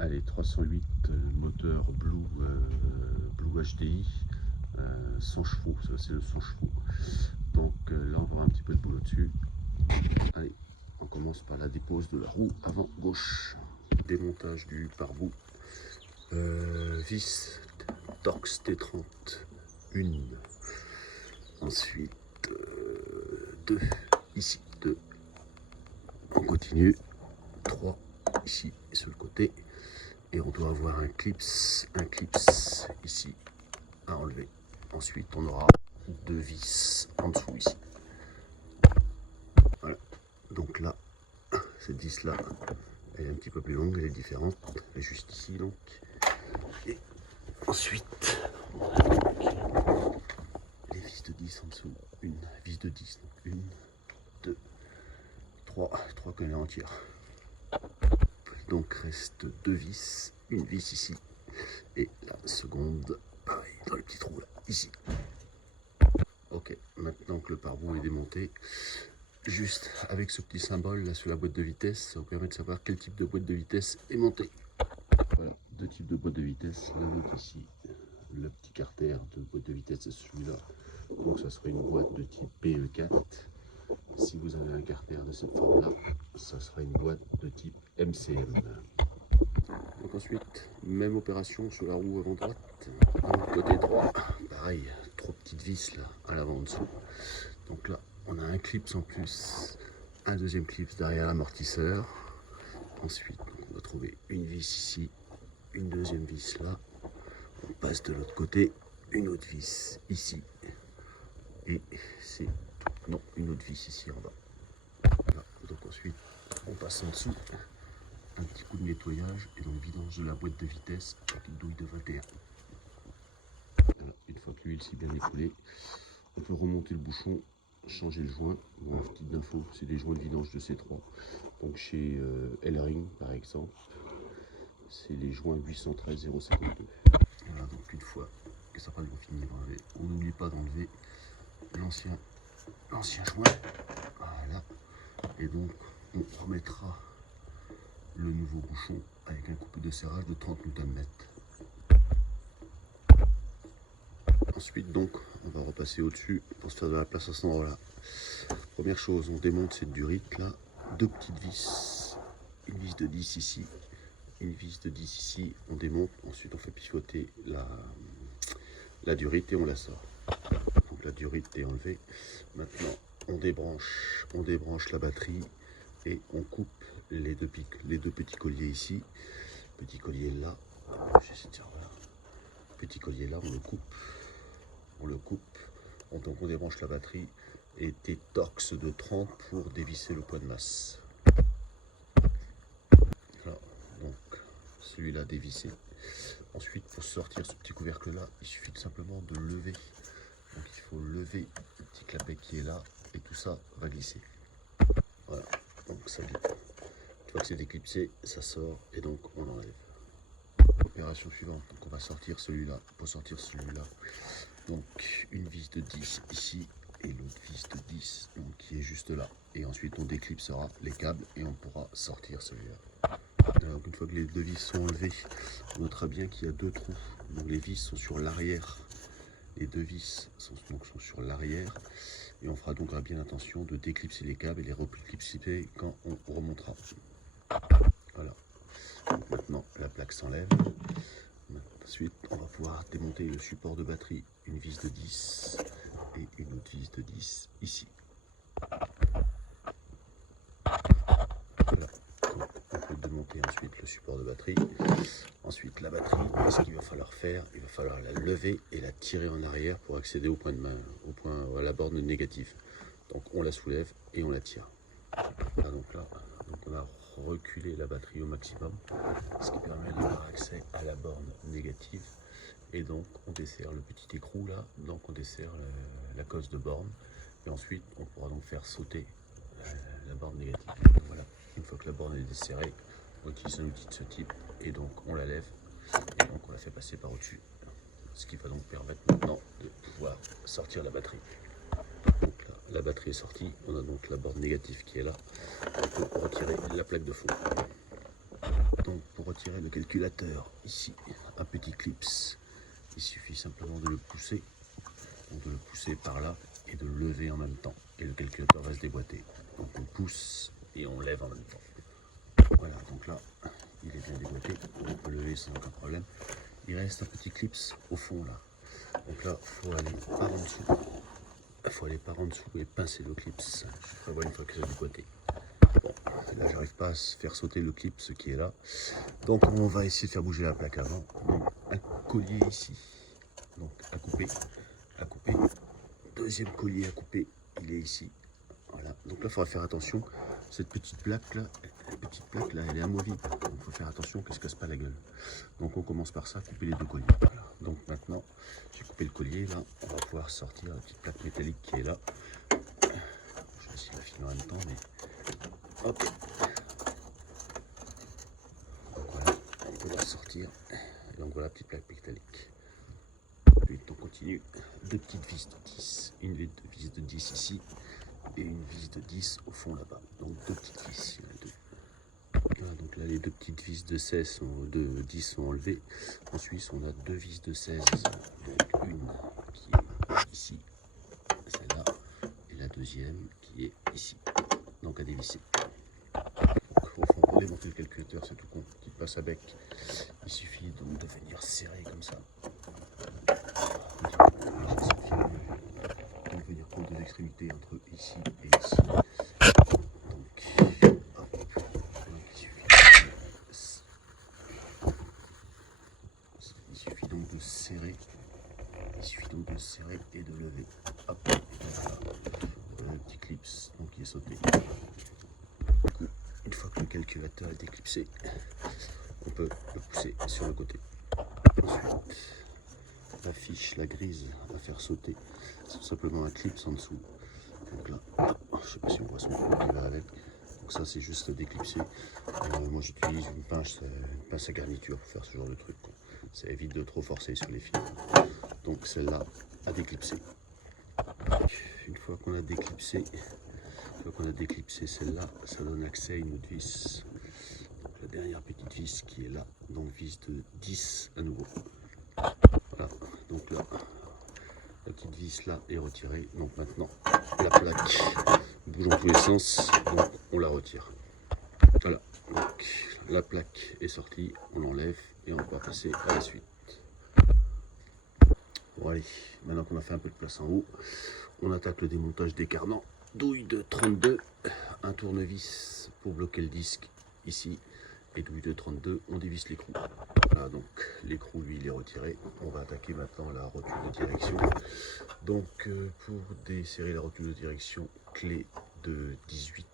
Allez, 308 moteur Blue HDI, 100 chevaux, ça c'est le 100 chevaux. Donc là on va avoir un petit peu de boulot dessus. Allez, on commence par la dépose de la roue avant gauche. Démontage du pare-boue. Vis Torx T30, une. Ensuite, 2, ici, 2. On continue, 3, ici, sur le côté. Et on doit avoir un clips ici à enlever. Ensuite, on aura 2 vis en dessous ici. Voilà. Donc là, cette vis là, elle est un petit peu plus longue, elle est différente. Elle est juste ici donc. Et ensuite, on a donc les vis de 10 en dessous. Une vis de 10, donc 1, 2, 3 colonnes entières. Donc reste 2 vis, une vis ici et la seconde pareil dans le petit trou là, ici. Ok, maintenant que le pare-boue est démonté, juste avec ce petit symbole là sur la boîte de vitesse, ça vous permet de savoir quel type de boîte de vitesse est monté. Voilà, 2 types de boîte de vitesse, la nôtre ici, le petit carter de boîte de vitesse c'est celui-là, donc ça serait une boîte de type PE4. Si vous avez un carter de cette forme là, ça sera une boîte de type MCM. Donc ensuite, même opération sur la roue avant droite. Côté droit, pareil, 3 petites vis là, à l'avant en dessous. Donc là, on a un clips en plus, un deuxième clips derrière l'amortisseur. Ensuite, on va trouver une vis ici, une deuxième vis là. On passe de l'autre côté, une autre vis ici. Et c'est, non, une autre vis ici en bas. Voilà. Donc ensuite, on passe en dessous. Un petit coup de nettoyage et donc vidange de la boîte de vitesse avec une douille de 21. Voilà, une fois que l'huile s'est bien écoulée, on peut remonter le bouchon, changer le joint. Bon, une petite info, c'est des joints de vidange de C3. Donc chez L-Ring par exemple, c'est les joints 813 052. Voilà, donc une fois que ça n'a pas fini d'enlever, on n'oublie pas d'enlever l'ancien joint. Voilà, et donc on remettra le nouveau bouchon avec un coupé de serrage de 30 Nm. Ensuite donc on va repasser au dessus pour se faire de la place à cet endroit là. Première chose, on démonte cette durite là, 2 petites vis, une vis de 10 ici, une vis de 10 ici, on démonte, ensuite on fait pivoter la durite et on la sort. Donc la durite est enlevée. Maintenant on débranche la batterie et on coupe les deux petits colliers ici. Petit collier là, petit collier là, on le coupe. Donc on débranche la batterie et des Torx de 30 pour dévisser le poids de masse. Voilà, donc celui-là dévissé. Ensuite, pour sortir ce petit couvercle là, il suffit tout simplement de lever. Donc il faut lever le petit clapet qui est là et tout ça va glisser. Voilà, donc ça glisse. Une fois que c'est déclipsé, ça sort et donc on enlève. Opération suivante, donc on va sortir celui-là. Pour sortir celui-là, donc une vis de 10 ici et l'autre vis de 10 donc, qui est juste là. Et ensuite on déclipsera les câbles et on pourra sortir celui-là. Donc une fois que les deux vis sont enlevées, on notera bien qu'il y a 2 trous. Donc les vis sont sur l'arrière. Les 2 vis sont sur l'arrière. Et on fera donc bien attention de déclipser les câbles et les reclipser quand on remontera. Voilà. Donc maintenant la plaque s'enlève. Ensuite on va pouvoir démonter le support de batterie, une vis de 10 et une autre vis de 10 ici. Voilà. Donc, on peut démonter ensuite le support de batterie. Ensuite la batterie, ce qu'il va falloir faire, il va falloir la lever et la tirer en arrière pour accéder au point de main, à la borne négative. Donc on la soulève et on la tire. Voilà, donc là, on a reculé la batterie au maximum, ce qui permet d'avoir accès à la borne négative. Et donc on dessert le petit écrou là, donc on dessert la cosse de borne. Et ensuite on pourra donc faire sauter la borne négative. Donc voilà, une fois que la borne est desserrée, on utilise un outil de ce type et donc on la lève et donc on la fait passer par au-dessus. Ce qui va donc permettre maintenant de pouvoir sortir la batterie. Donc là, la batterie est sortie, on a donc la borne négative qui est là. On peut retirer la plaque de fond. Donc pour retirer le calculateur, ici, un petit clips. Il suffit simplement de le pousser, donc de le pousser par là et de le lever en même temps. Et le calculateur va se déboîter. Donc on pousse et on lève en même temps. Voilà, donc là, il est bien déboîté. On peut lever sans aucun problème. Il reste un petit clips au fond là. Donc là, il faut aller par en dessous. Il faut aller par en dessous et pincer le clips. Je prévois une fois que c'est déboîté. Bon, là j'arrive pas à faire sauter le clip, ce qui est là. Donc on va essayer de faire bouger la plaque avant. Donc un collier ici. Donc à couper. Deuxième collier à couper, il est ici. Voilà. Donc là il faudra faire attention. Cette petite plaque là, elle est amovible. Donc il faut faire attention qu'elle se casse pas la gueule. Donc on commence par ça, couper les deux colliers. Voilà. Donc maintenant, j'ai coupé le collier là. On va pouvoir sortir la petite plaque métallique qui est là. Je vais essayer de la filmer en même temps, mais hop. Donc voilà, on peut la sortir. Et donc voilà la petite plaque métallique. Ensuite on continue. Deux petites vis de 10. Une vis de 10 ici. Et une vis de 10 au fond là-bas. Donc deux petites vis. Il y en a deux. Voilà, donc là les deux petites vis de 16 de 10 sont enlevées. Ensuite on a deux vis de 16. Donc une qui est ici. Celle-là. Et la deuxième qui est ici. Donc à dévisser. Pour démonter le calculateur, c'est tout con, petite passe à bec. Il suffit donc de venir serrer comme ça. Donc venir prendre deux extrémités entre ici et ici. Donc, il suffit donc de serrer. Il suffit donc de serrer et de lever. Hop, voilà un petit clips donc qui est sauté. Une fois que le calculateur est éclipsé, on peut le pousser sur le côté. Ensuite, la fiche, la grise à faire sauter, c'est tout simplement un clip en dessous. Donc là, je ne sais pas si on voit son trou qui va avec. Donc ça, c'est juste déclipsé. Moi, j'utilise une pince à garniture pour faire ce genre de truc. Ça évite de trop forcer sur les fils. Donc celle-là à déclipser. Une fois qu'on a déclipsé, celle-là, ça donne accès à une autre vis. Donc la dernière petite vis qui est là, donc vis de 10 à nouveau. Voilà, donc là, la petite vis là est retirée. Donc maintenant, la plaque bouge dans tous les sens, donc on la retire. Voilà, donc la plaque est sortie, on l'enlève et on va passer à la suite. Bon allez, maintenant qu'on a fait un peu de place en haut, on attaque le démontage des carnans. Douille de 32, un tournevis pour bloquer le disque ici, et douille de 32, on dévisse l'écrou. Voilà, donc l'écrou lui il est retiré. On va attaquer maintenant la rotule de direction. Donc pour desserrer la rotule de direction, clé de 18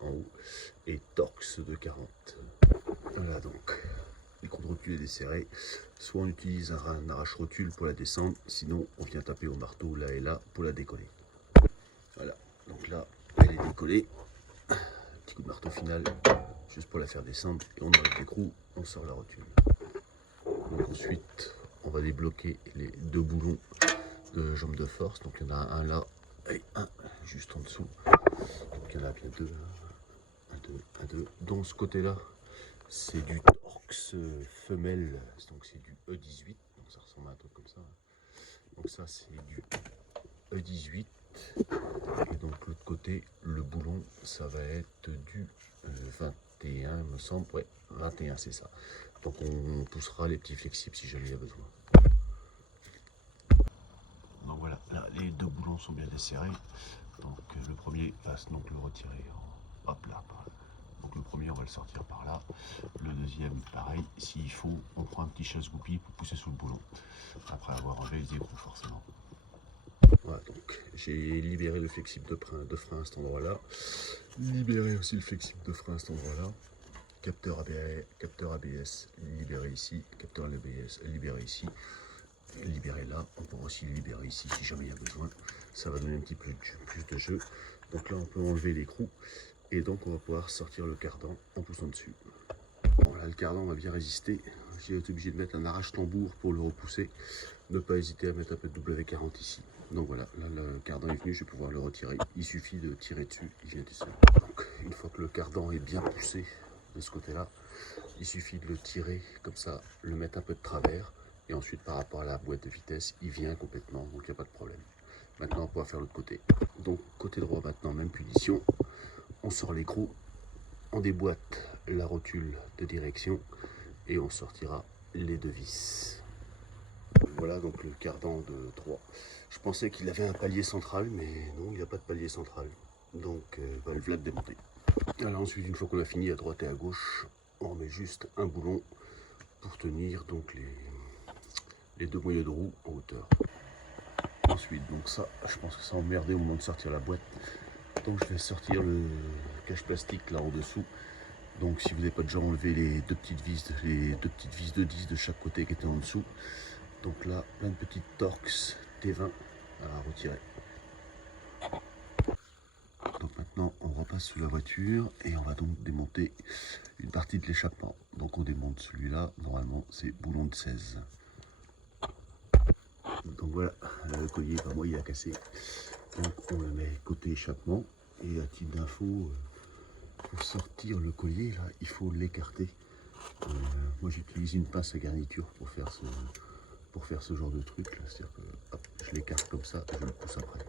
en haut et torx de 40. Voilà donc, l'écrou de rotule est desserré. Soit on utilise un arrache-rotule pour la descendre, sinon on vient taper au marteau là et là pour la décoller. Voilà. Donc là, elle est décollée. Petit coup de marteau final, juste pour la faire descendre. Et on enlève l'écrou, on sort la rotule. Donc ensuite, on va débloquer les deux boulons de jambe de force. Donc il y en a un là et un juste en dessous. Donc il y en a bien deux. Un, deux. Dans ce côté-là, c'est du torx femelle. Donc c'est du E18. Donc ça ressemble à un truc comme ça. Donc ça, c'est du E18. Et donc l'autre côté, le boulon, ça va être du 21, il me semble. Ouais, 21, c'est ça. Donc on poussera les petits flexibles si jamais il y a besoin. Donc voilà, là, les deux boulons sont bien desserrés. Donc le premier va donc le retirer. Hop là. Donc le premier, on va le sortir par là. Le deuxième, pareil. S'il faut, on prend un petit chasse-goupille pour pousser sous le boulon. Après avoir enlevé les écrous, forcément. Voilà, donc j'ai libéré le flexible de frein à cet endroit-là. Libéré aussi le flexible de frein à cet endroit-là. Capteur ABS libéré ici. Capteur ABS libéré ici. Libéré là. On peut aussi le libérer ici si jamais il y a besoin. Ça va donner un petit peu plus de jeu. Donc là, on peut enlever l'écrou. Et donc, on va pouvoir sortir le cardan en poussant dessus. Bon, là, le cardan va bien résister. J'ai été obligé de mettre un arrache-tambour pour le repousser. Ne pas hésiter à mettre un peu de W40 ici. Donc voilà, là le cardan est venu, je vais pouvoir le retirer. Il suffit de tirer dessus, il vient du seul. Donc une fois que le cardan est bien poussé, de ce côté-là. Il suffit de le tirer comme ça, le mettre un peu de travers. Et ensuite, par rapport à la boîte de vitesse, il vient complètement, donc il n'y a pas de problème. Maintenant, on pourra faire l'autre côté. Donc, côté droit, maintenant, même punition. On sort l'écrou, on déboîte la rotule de direction et on sortira les deux vis. Voilà donc le cardan de 3. Je pensais qu'il avait un palier central, mais non, il n'y a pas de palier central. Donc, le voilà démonté. Alors ensuite, une fois qu'on a fini à droite et à gauche, on met juste un boulon pour tenir donc les deux moyeux de roue en hauteur. Ensuite, donc ça, je pense que ça emmerdé au moment de sortir la boîte. Donc je vais sortir le cache plastique là en dessous. Donc si vous n'avez pas déjà enlevé les deux petites vis de 10 de chaque côté qui étaient en dessous. Donc là, plein de petites Torx T20 à retirer. Donc maintenant, on repasse sous la voiture et on va donc démonter une partie de l'échappement. Donc on démonte celui-là, normalement c'est boulon de 16. Donc voilà, le collier, par moi il a cassé. Donc on le met côté échappement. Et à titre d'info, pour sortir le collier, là, il faut l'écarter. Moi j'utilise une pince à garniture pour faire ce genre de truc. C'est-à-dire que hop, je l'écarte comme ça, je le pousse après.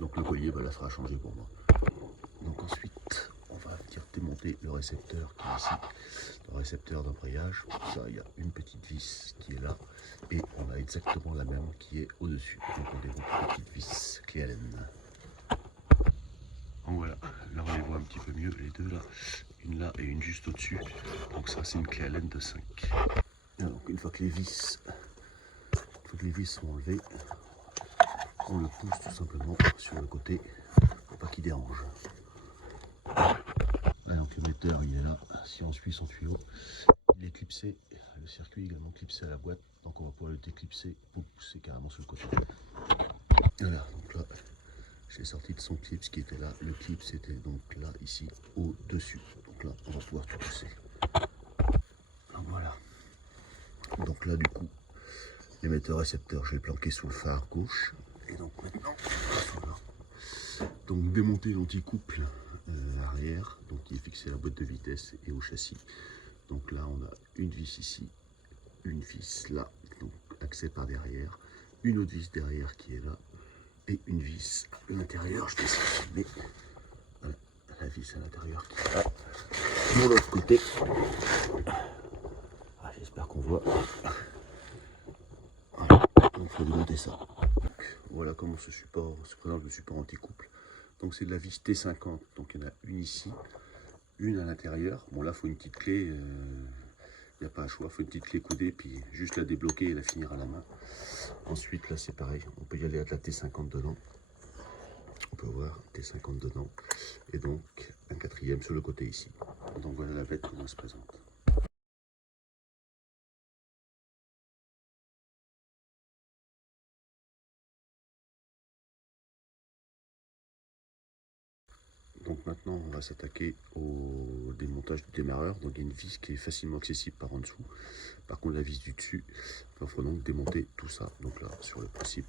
Donc le collier, bah, là sera changé pour moi. Donc ensuite, on va venir démonter le récepteur qui est ici. Le récepteur d'embrayage. Pour ça, il y a une petite vis qui est là. Et on a exactement la même qui est au-dessus. Donc on démonte une petite vis clé Allen. Donc voilà, là on les voit un petit peu mieux, les deux là. Une là et une juste au-dessus. Donc ça, c'est une clé Allen de 5. Donc une fois que les vis sont enlevées, on le pousse tout simplement sur le côté pour pas qu'il dérange. Là donc le metteur il est là, si on suit son tuyau, il est clipsé, le circuit également clipsé à la boîte, donc on va pouvoir le déclipser pour le pousser carrément sur le côté. Voilà, donc là je l'ai sorti de son clip qui était là, le clip c'était donc là ici au dessus, donc là on va pouvoir tout pousser. Donc voilà, donc là du coup l'émetteur récepteur je l'ai planqué sous le phare gauche. Et donc maintenant, voilà. Donc démonter l'anticouple arrière, donc qui est fixé à la boîte de vitesse et au châssis. Donc là on a une vis ici, une vis là, donc accès par derrière, une autre vis derrière qui est là, et une vis à l'intérieur, je vais essayer de filmer. Voilà, la vis à l'intérieur qui est là, de l'autre côté. Ah, j'espère qu'on voit. Voilà, donc il faut démonter ça. Voilà comment se présente le support anti-couple. Donc c'est de la vis T50, donc il y en a une ici, une à l'intérieur. Bon là il faut une petite clé, il n'y a pas un choix, il faut une petite clé coudée, puis juste la débloquer et la finir à la main. Ensuite là c'est pareil, on peut y aller avec la T50 dedans. On peut voir T50 dedans. Et donc un quatrième sur le côté ici. Donc voilà la bête comment elle se présente. Donc maintenant on va s'attaquer au démontage du démarreur. Donc il y a une vis qui est facilement accessible par en dessous. Par contre la vis du dessus, il faut donc démonter tout ça. Donc là sur le principe,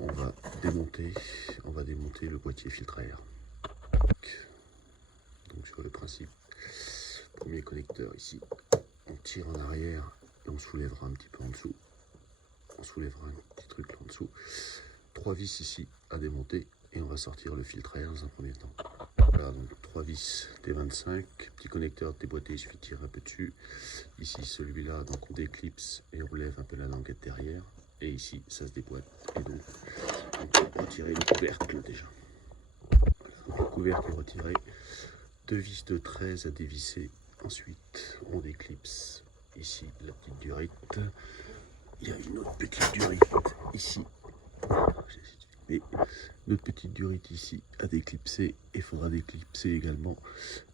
on va démonter le boîtier filtre à air. Donc sur le principe, premier connecteur ici, on tire en arrière et on soulèvera un petit peu en dessous. On soulèvera un petit truc là en dessous. 3 vis ici à démonter. Et on va sortir le filtre à air dans un premier temps. Voilà, donc 3 vis T25, petit connecteur déboîté, il suffit de tirer un peu dessus. Ici, celui-là, donc on déclipse et on lève un peu la languette derrière. Et ici, ça se déboîte. Et donc, on peut retirer le couvercle déjà. Voilà, donc le couvercle est retiré. 2 vis de 13 à dévisser. Ensuite, on déclipse ici la petite durite. Il y a une autre petite durite ici. Mais notre petite durite ici à déclipser, et il faudra déclipser également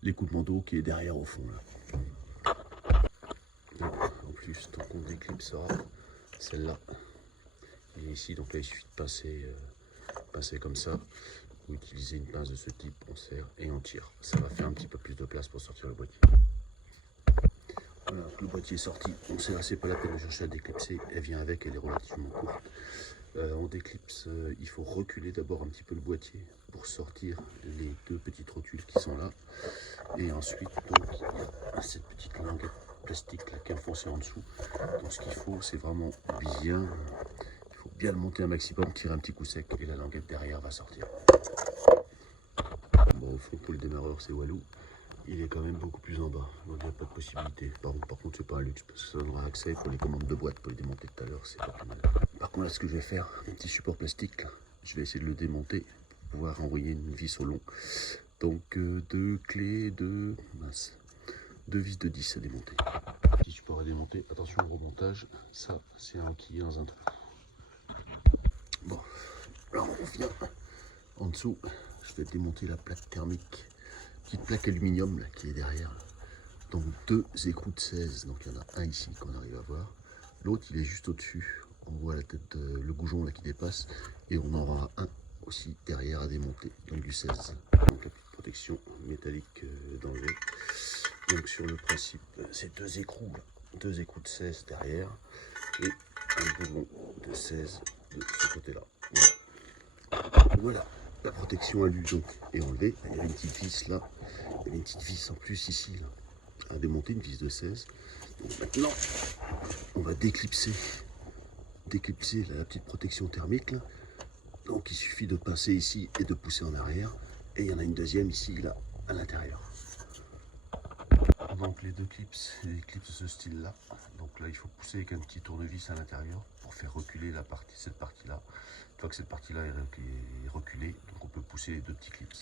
l'écoulement d'eau qui est derrière au fond là. Donc, en plus, tant qu'on déclipsera celle-là, il est ici, donc là il suffit de passer comme ça, ou utiliser une pince de ce type, on serre et on tire. Ça va faire un petit peu plus de place pour sortir le boîtier. Voilà, le boîtier est sorti, on sait là c'est pas la peine de chercher à déclipser, elle vient avec, elle est relativement courte. On des clips, il faut reculer d'abord un petit peu le boîtier pour sortir les deux petites rotules qui sont là. Et ensuite, donc, il y a cette petite languette plastique là qui est enfoncée en dessous. Donc ce qu'il faut, c'est vraiment bien, il faut bien le monter un maximum, tirer un petit coup sec et la languette derrière va sortir. Bon, au fond, pour le démarreur, c'est Walou. Il est quand même beaucoup plus en bas, donc il n'y a pas de possibilité. Par contre, c'est pas un luxe parce que ça donnera accès pour les commandes de boîte, pour les démonter tout à l'heure, c'est pas plus mal. Par contre, là, ce que je vais faire, un petit support plastique, là, je vais essayer de le démonter pour pouvoir envoyer une vis au long. Donc, deux clés, deux vis de 10 à démonter. Petit support à démonter, attention au remontage, ça, c'est enquillé dans un trou. Bon, là, on revient en dessous, je vais démonter la plaque thermique. Petite plaque aluminium là, qui est derrière. Donc deux écrous de 16. Donc il y en a un ici qu'on arrive à voir. L'autre il est juste au-dessus. On voit la tête, le goujon là qui dépasse. Et on en aura un aussi derrière à démonter. Donc du 16. Donc la petite protection métallique d'enlever. Donc sur le principe, c'est deux écrous là. Deux écrous de 16 derrière. Et un boulon de 16 de ce côté-là. Voilà. La protection alu donc est enlevée. Il y a une petite vis là. Il y a une petite vis en plus ici là, à démonter, une vis de 16. Donc maintenant, on va déclipser la petite protection thermique là. Donc il suffit de pincer ici et de pousser en arrière. Et il y en a une deuxième ici là, à l'intérieur. Donc les deux clips, c'est des clips de ce style là. Donc là il faut pousser avec un petit tournevis à l'intérieur pour faire reculer cette partie là. Une fois que cette partie là est reculée, donc on peut pousser les deux petits clips.